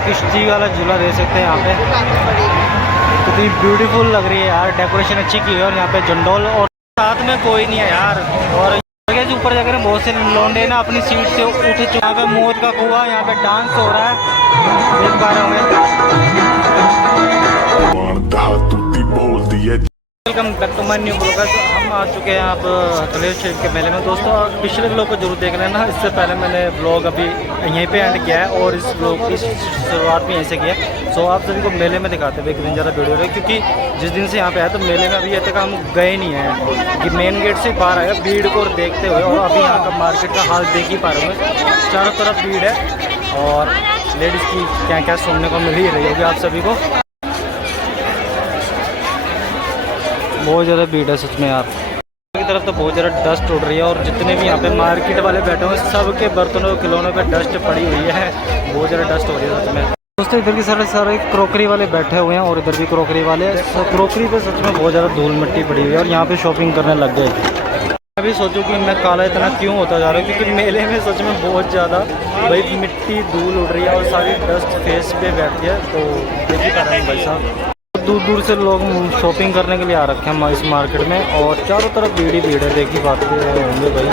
किश्ती वाला झूला दे सकते हैं यहाँ पे। कितनी ब्यूटीफुल लग रही है यार, डेकोरेशन अच्छी की है। और यहाँ पे झंडोल और साथ में कोई नहीं है यार। और ऊपर जाकर बहुत से लौंडे ना अपनी सीट से उठ चुके। यहाँ पे मौत का कुआं, यहाँ पे डांस हो रहा है, देख पा रहे होंगे। Welcome back to my new blog. हम आ चुके हैं आप हथलेर शरीफ के मेले में। दोस्तों पिछले ब्लॉग को जरूर देख लेना। इससे पहले मैंने ब्लॉग अभी यहीं पे एंड किया है और इस ब्लॉग की शुरुआत भी यहीं से की है। सो आप सभी को मेले में दिखाते हुए एक दिन ज़्यादा वीडियो रहे, क्योंकि जिस दिन से यहाँ पे आया तो मेले में अभी अभी तक हम गए नहीं हैं कि मेन गेट से बाहर आएगा भीड़ को देखते हुए। और अभी यहाँ का मार्केट का हाल देख ही पा रहे होंगे, चारों तरफ भीड़ है और लेडीज़ की क्या क्या सुनने को मिल ही रही होगी आप सभी को। बहुत ज़्यादा भीड़ है सच में यार। की तरफ तो बहुत ज़्यादा डस्ट उड़ रही है और जितने भी यहाँ पे मार्केट वाले बैठे हुए हैं सबके बर्तनों खिलौनों पे डस्ट पड़ी हुई है। बहुत ज़्यादा डस्ट हो रही है सच में। दोस्तों इधर की सारे क्रॉकरी वाले बैठे हुए हैं और इधर भी क्रॉकरी वाले। क्रॉकरी पे सच में बहुत ज़्यादा धूल मिट्टी पड़ी हुई है और यहाँ पे शॉपिंग करने लग गए। अभी सोचूं कि मैं काला इतना क्यों होता जा रहा हूँ, क्योंकि मेले में सच में बहुत ज़्यादा भाई मिट्टी धूल उड़ रही है और सारी डस्ट फेस पे बैठती है। तो देख ही पा रहे हैं भाई साहब, दूर दूर से लोग शॉपिंग करने के लिए आ रखे हैं इस मार्केट में और चारों तरफ भीड़ ही भीड़ है। देख ही पाते होंगे भाई,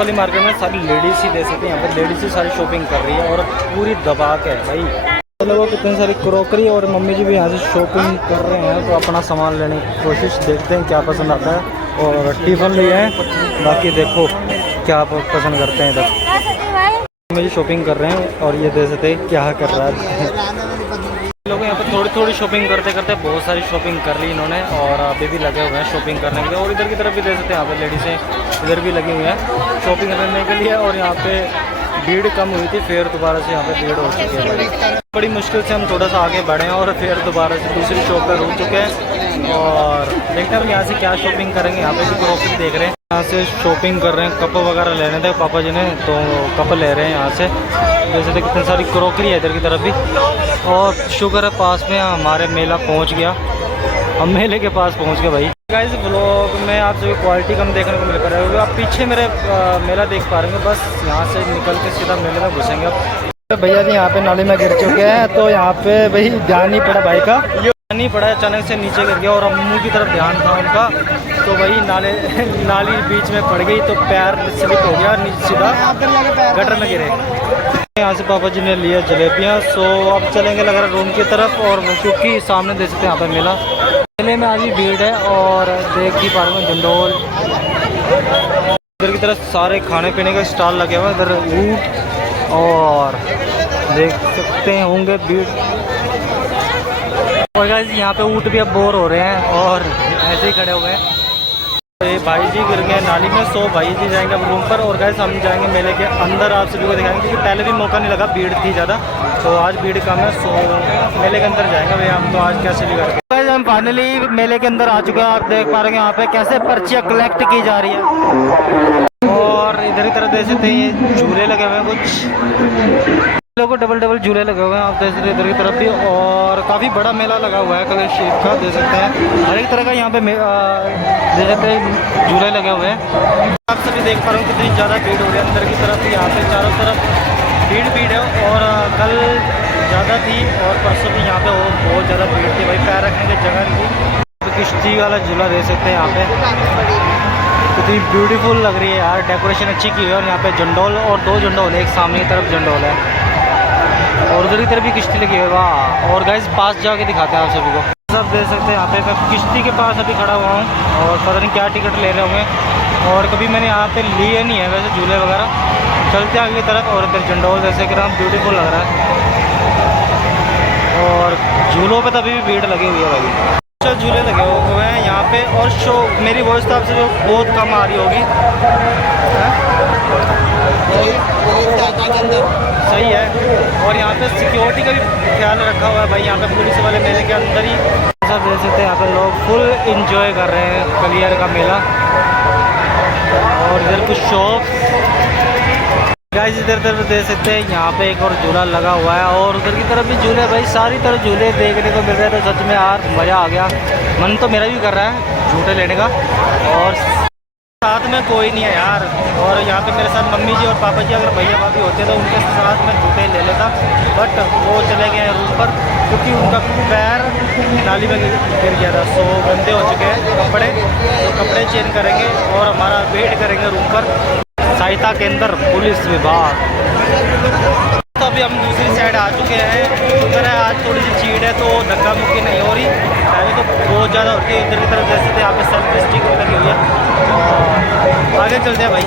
वाली मार्केट में सारी लेडीज़ ही दे सकते हैं। यहाँ पर लेडीज़ ही सारी शॉपिंग कर रही है और पूरी दबाक है भाई। लोगों को कितनी सारी क्रॉकरी और मम्मी जी भी यहाँ से शॉपिंग कर रहे हैं। तो अपना सामान लेने की कोशिश, देखते हैं क्या पसंद आता है। और टिफ़िन लिए हैं, बाकी देखो क्या आप पसंद करते हैं। इधर मम्मी जी शॉपिंग कर रहे हैं और ये दे सकते हैं क्या कर रहा है। लोग यहाँ पर थोड़ी थोड़ी शॉपिंग करते करते बहुत सारी शॉपिंग कर ली इन्होंने और अभी भी लगे हुए हैं शॉपिंग करने के लिए। और इधर की तरफ भी दे सकते हैं, यहाँ पे लेडीज़ें इधर भी लगी हुई हैं शॉपिंग करने के लिए। और यहाँ पे भीड़ कम हुई थी, फिर दोबारा से यहाँ पे भीड़ हो चुकी है। बड़ी मुश्किल से हम थोड़ा सा आगे बढ़े हैं और फिर दोबारा से दूसरी शॉप पर रुक चुके हैं। और देखते हैं हम यहाँ से क्या शॉपिंग करेंगे। यहाँ पे भी क्रॉकरी देख रहे हैं, यहाँ से शॉपिंग कर रहे हैं। कप वगैरह लेने थे पापा जी ने, तो कप ले रहे हैं यहाँ से। जैसे कितनी सारी क्रॉकरी है इधर की तरफ भी। और शुक्र है पास में हमारे मेला पहुँच गया, हम मेले के पास पहुँच गए भाई। गाइस ब्लॉग में आप सभी क्वालिटी कम देखने को मिल पा रहा है। आप पीछे मेरे मेला देख पा रहे हैं, बस यहाँ से निकल के सीधा मेले में घुसेंगे अब। भैया जी यहाँ पे नाली में गिर चुके हैं, तो यहाँ पे भाई ध्यान नहीं पड़ा भाई का, नहीं पड़ा, अचानक से नीचे गिर गया और अम्मू की तरफ ध्यान था उनका, तो वही नाली बीच में पड़ गई तो पैर स्लिप हो गया, नीचे सीधा गटर में गिरे। यहाँ से पापा जी ने लिया जलेबियाँ। सो अब चलेंगे लग रहा है रूम की तरफ। और क्योंकि सामने देख सकते हैं यहाँ पे मेले में आज भी भीड़ है और देख ही पा रहे हैं झंडोल। इधर की तरफ सारे खाने पीने के स्टॉल लगे हुए हैं, इधर ऊँट और देख सकते होंगे भीड़। और गाइस यहाँ पे ऊँट भी अब बोर हो रहे हैं और ऐसे ही खड़े हुए हैं। तो ये भाई जी गिर गए नाली में। सो भाई जी जाएंगे अब रूम पर और गाइस हम जाएंगे मेले के अंदर, आप सभी को दिखाएंगे, क्योंकि पहले भी मौका नहीं लगा, भीड़ थी ज़्यादा, तो आज भीड़ कम है। सो मेले के अंदर जाएंगे भाई हम, तो आज कैसे भी करके गाइस हम फाइनली मेले के अंदर आ चुके हैं। आप देख पा रहे हैं यहाँ पे कैसे पर्चियाँ कलेक्ट की जा रही है। और इधर की तरफ देख सकते हैं ये झूले लगे हुए हैं, कुछ लोगों को डबल झूले लगे हुए हैं आप देख सकते हैं इधर की तरफ भी। और काफ़ी बड़ा मेला लगा हुआ है हथलेर शरीफ का, देख सकते हैं हर एक तरह का यहाँ पे देख सकते हैं झूले लगे हुए हैं। आप सभी देख पा रहे हो कितनी ज़्यादा भीड़ हो रही है अंदर की तरफ। यहाँ पे चारों तरफ भीड़ है और कल ज़्यादा थी और परसों भी यहाँ पे बहुत ज़्यादा भीड़ थी भाई, पैर रखने की जगह थी। किश्ती वाला झूला देख सकते हैं यहाँ पे, कितनी ब्यूटीफुल लग रही है यार, डेकोरेशन अच्छी की है। और यहाँ पे झंडोल और दो झंडोल है, एक सामने की तरफ झंडोल है और उधर की तरफ भी किश्ती लगी है। वाह। और गाइस पास जाके दिखाते हैं आप सभी को, सब देख सकते हैं यहाँ पे। मैं किश्ती के पास अभी खड़ा हुआ हूँ और पता नहीं क्या टिकट ले रहे होंगे और कभी मैंने यहाँ पे लिए नहीं है वैसे झूले वगैरह। चलते आगे की तरफ और इधर झंडोल जैसे कि ब्यूटीफुल लग रहा है और झूलों पे तो अभी भी भीड़ लगी हुई है भाई, झूले लगे हुए हैं यहाँ पे। और शो मेरी वॉइस तो आपसे बहुत कम आ रही होगी, सही है। और यहाँ पे सिक्योरिटी का भी ख्याल रखा हुआ है भाई, यहाँ पे पुलिस वाले मेले के अंदर ही सब देख सकते हैं। यहाँ पे लोग फुल इंजॉय कर रहे हैं कलियर का मेला। और इधर कुछ शॉप गाइस इधर देख सकते हैं, यहाँ पे एक और झूला लगा हुआ है और उधर की तरफ भी झूले भाई, सारी तरफ झूले देखने को मिल रहे हैं। तो सच में यार मज़ा आ गया, मन तो मेरा भी कर रहा है झूले लेने का। और साथ में कोई नहीं है यार। और यहाँ पे मेरे साथ मम्मी जी और पापा जी, अगर भैया भाभी होते तो उनके साथ में झूठे ले लेता, बट वो चले गए रूम पर क्योंकि उनका पैर नाली में गिर गया था। सो गंदे हो चुके हैं कपड़े, तो कपड़े चेंज करेंगे और हमारा वेट करेंगे रूम पर। सहायता केंद्र पुलिस विभाग। तो अभी हम दूसरी साइड आ चुके हैं। शुक्र है आज थोड़ी सी चीड़ है तो धक्का मुक्की नहीं हो रही, पहले तो बहुत ज़्यादा होती है। इधर की तरफ जैसे थे यहाँ पे सेल्फी स्टिक लगी हुई है। आगे चलते हैं भाई।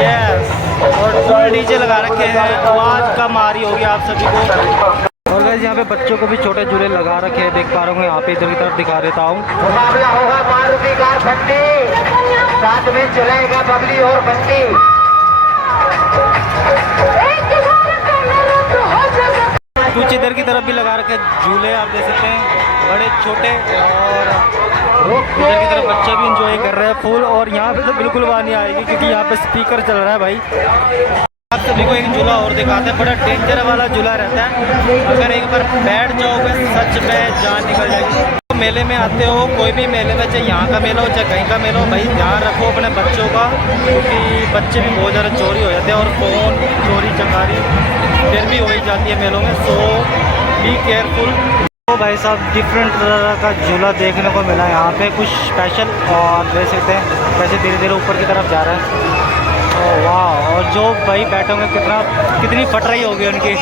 यस, और फुल डीजे लगा रखे हैं, आवाज़ कम आ रही होगी आप सभी को। और गाइस यहाँ पे बच्चों को भी छोटे झूले लगा रखे हैं, देख पा रहा हूँ यहाँ पे। इधर की तरफ दिखा देता हूँ। मुकाबला होगा मारुति कार बंटी, साथ में चलेगा बबली और बंटी। कुछ इधर की तरफ भी लगा रखे झूले, आप देख सकते हैं, बड़े छोटे। और इधर की तरफ बच्चे भी इंजॉय कर रहे हैं फुल। और यहाँ पे तो बिल्कुल आवाज़ नहीं आएगी क्योंकि यहाँ पे स्पीकर चल रहा है भाई। आप सभी को एक झूला और दिखाते हैं, बड़ा डेंजर वाला झूला रहता है। अगर एक बार बैठ जाओगे सच में जान निकल जाएगी। तो मेले में आते हो, कोई भी मेले में, चाहे यहाँ का मेला हो चाहे कहीं का मेला हो, भाई ध्यान रखो अपने बच्चों का, क्योंकि बच्चे भी बहुत ज़्यादा चोरी हो जाते हैं। और फ़ोन चोरी चकारी फिर भी हो ही जाती है मेलों में, सो बी केयरफुल। तो भाई साहब डिफरेंट तरह का झूला देखने को मिला यहाँ पे, कुछ स्पेशल। और देख सकते हैं कैसे धीरे धीरे ऊपर की तरफ जा रहा है। वाह, और जो भाई बैठे होंगे कितनी फट रही होगी उनकी।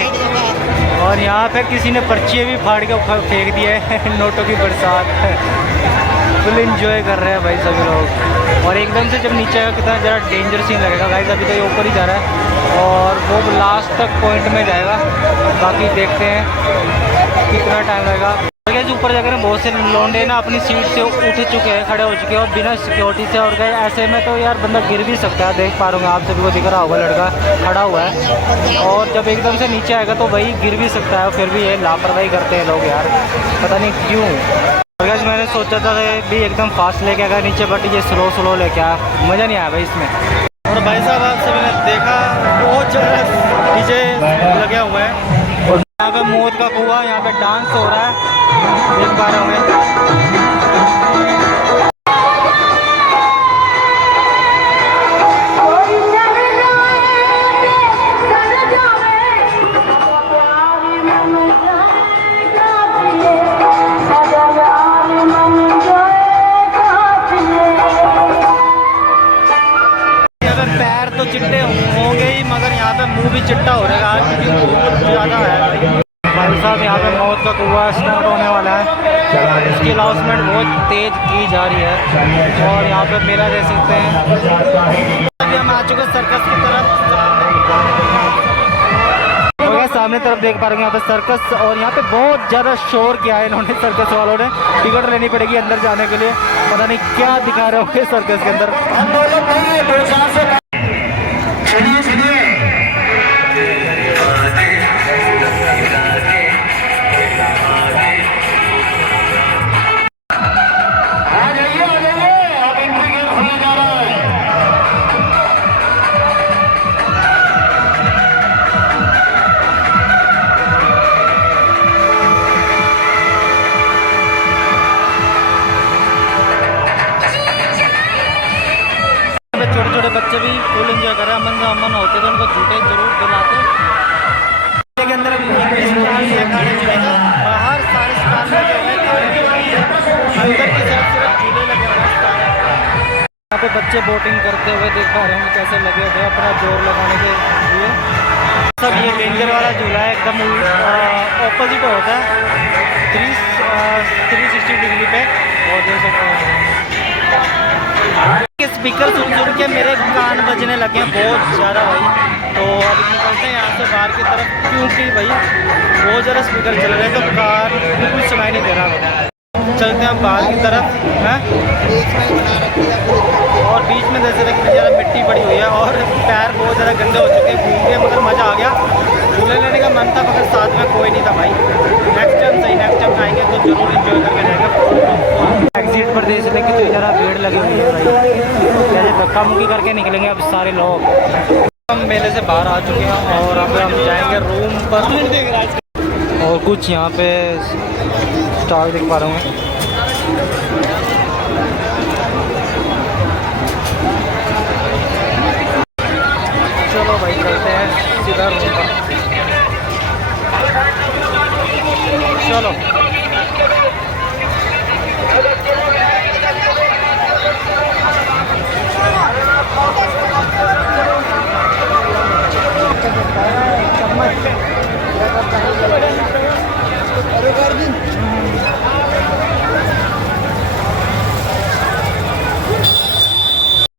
और यहाँ पे किसी ने पर्ची भी फाड़ के फेंक दिए है नोटों की बरसात। फुल इंजॉय कर रहे हैं भाई सभी लोग। और एकदम से जब नीचे आएगा कितना ज़रा डेंजर सीन लगेगा गाइस। अभी तो ये ऊपर ही जा रहा है और वो लास्ट तक पॉइंट में जाएगा, बाकी देखते हैं कितना टाइम लगेगा। ऊपर जाकर बहुत से लौंडे ना अपनी सीट से उठ चुके हैं, खड़े हो चुके हैं और बिना सिक्योरिटी से। और गए ऐसे में तो यार बंदा गिर भी सकता है, देख पा रहे होंगे आप सभी को दिख रहा होगा लड़का खड़ा हुआ है। और जब एकदम से नीचे आएगा तो वही गिर भी सकता है। फिर भी ये लापरवाही करते हैं लोग यार, पता नहीं क्यों। अगर मैंने सोचा था भी एकदम फास्ट लेके आएगा नीचे, बट ये स्लो लेके आया, मज़ा नहीं आया भाई इसमें। और भाई साहब आप सभी ने देखा बहुत ज़्यादा डीजे लगे हुए हैं। यहाँ पे मौत का कुआं, यहाँ पे डांस हो रहा है, देख पा रहे होंगे। अगर पैर तो चिट्टे होंगे ही, मगर यहाँ पे मुंह भी चिट्टा हो रहेगा आज, क्योंकि बहुत ज़्यादा है भाई साहब। यहाँ पे मौत का कुआं स्टार्ट होने वाला है, इसकी अनाउंसमेंट बहुत तेज़ की जा रही है। और यहाँ पे मेला देख सकते हैं। अभी हम आ चुके सर्कस की तरफ, सामने तरफ देख पा रहे हैं यहाँ पे सर्कस। और यहाँ पे बहुत ज़्यादा शोर किया है इन्होंने, सर्कस वालों ने। टिकट लेनी पड़ेगी अंदर जाने के लिए, पता नहीं क्या दिखा रहे होंगे सर्कस के अंदर। छोटे छोटे बच्चे भी फुल एंजॉय कर रहे हैं। अमन से अमन होते तो उनको झूठे जरूर दिलाते। के अंदर खाने पीने का, बाहर सारे स्टॉल लगे हुए हैं, अंदर की तरफ सिर्फ झूले लगे हुए हैं। यहाँ पे बच्चे बोटिंग करते हुए देख पा रहे हैं कैसे लगे हुए अपना जोर लगाने के लिए। सब ये डेंजर वाला झूला है, एकदम ऑपोजिट होता है 360 डिग्री पे। और देख सकते हैं स्पीकर सुन के मेरे कान बजने लगे हैं बहुत ज़्यादा भाई। तो अभी निकलते हैं यहाँ से बाहर की तरफ, क्योंकि भाई बहुत ज़्यादा स्पीकर चल रहे हैं तो कार बिल्कुल सुनाई नहीं दे रहा। चलते हैं बाहर की तरफ हैं। और बीच में जैसे कितनी ज़्यादा मिट्टी पड़ी हुई है और पैर बहुत ज़्यादा गंदे हो चुके हैं घूम के, मगर मज़ा आ गया। झूले लेने का मन था मगर साथ में कोई नहीं था भाई। नेक्स्ट टाइम आएंगे तो जरूर इंजॉय करके जाएंगे। एग्जिट पर देख सकते कितनी ज़्यादा भीड़ लगी हुई है भाई, जैसे धक्का मुक्की करके निकलेंगे अब सारे लोग। हम मेले से बाहर आ चुके हैं और अब हम जाएंगे रूम पर। और कुछ यहाँ पे स्टॉल देख पा रहे हैं। चलो भाई चलते हैं सीधा रूम पर। चलो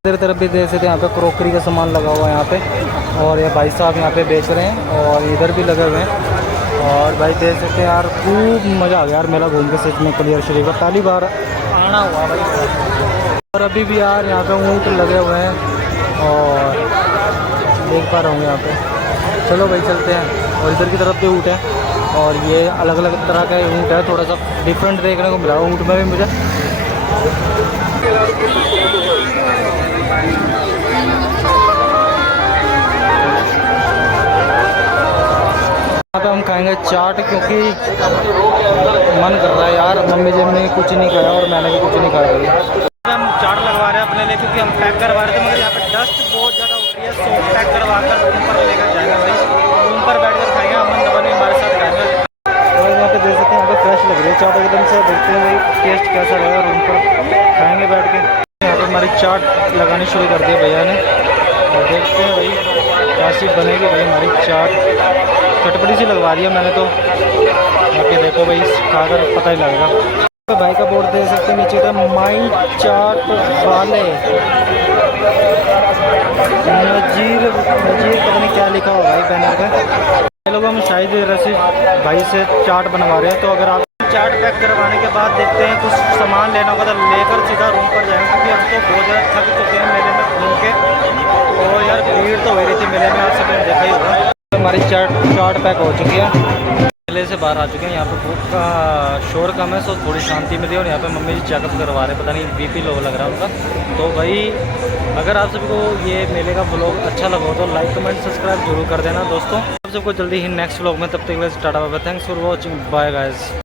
इधर तरफ भी देख सकते हैं, यहाँ पे क्रॉकरी का सामान लगा हुआ है यहाँ पे, और ये भाई साहब यहाँ पे बेच रहे हैं, और इधर भी लगे हुए हैं। और भाई देख सकते हैं यार, खूब मज़ा आ गया यार मेला घूम के सच में क्लियर शरीफ का। पहली बार आना हुआ भाई। और अभी भी यार यहाँ पे ऊँट लगे हुए हैं और देख पा रहा हूँ यहाँ पे। चलो भाई चलते हैं। और इधर की तरफ भी ऊँट है, और ये अलग अलग तरह का ऊँट है, थोड़ा सा डिफरेंट देखने को मिला ऊँट में भी मुझे। यहाँ पे हम खाएंगे चाट, क्योंकि मन कर रहा है यार। मम्मी जी ने कुछ नहीं खाया और मैंने भी कुछ नहीं खाया भाई। हम चाट लगवा रहे हैं अपने लिए, क्योंकि हम पैक करवा रहे थे, मगर यहाँ पे डस्ट बहुत ज़्यादा उठ रही है। सो पैक करवा कर रूम पर लेकर जाएंगे भाई, रूम पर बैठ कर खाएंगे। अमन दबा भी हमारे साथ खाएंगे। और यहाँ पे देख सकते हैं, यहाँ पे फ्रेश लग रही है चाट एकदम से। देखते हैं भाई टेस्ट कैसा रहेगा, रूम पर खाएँगे बैठ के। यहाँ पर हमारी चाट लगानी शुरू कर दी भैया ने, और देखते हैं भाई कैसी बनेगी भाई हमारी चाट। चटपटी सी लगवा दिया मैंने तो, बाकी देखो भाई खाकर पता ही लगेगा। तो भाई का बोर्ड दे सकते हैं नीचे का, माई चाट वाले नजीर पता नहीं क्या लिखा हुआ भाई बैनर पे। ये लोग हम शायद रसीद भाई से चाट बनवा रहे हैं। तो अगर आप चाट पैक करवाने के बाद देखते हैं कुछ सामान लेना होगा तो लेकर सीधा रूम पर जाएंगे, क्योंकि हम तो बहुत ज़्यादा थक चुके हैं मेले में घूम के। और यार भीड़ तो हो रही थी मेले में, आप सबने देखा ही होगा। हमारी चाट पैक हो चुकी है, मेले से बाहर आ चुके हैं। यहाँ पे भूख का शोर कम है, सो थोड़ी शांति मिली। और यहाँ पे मम्मी जी चेकअप करवा रहे हैं, पता नहीं बीपी लो लग रहा है उनका। तो भाई अगर आप सभी को ये मेले का व्लॉग अच्छा लगा हो तो लाइक कमेंट सब्सक्राइब जरूर कर देना दोस्तों। आप सबको जल्दी ही नेक्स्ट व्लॉग में, तब तक के लिए tata bye bye, thanks for watching, bye guys.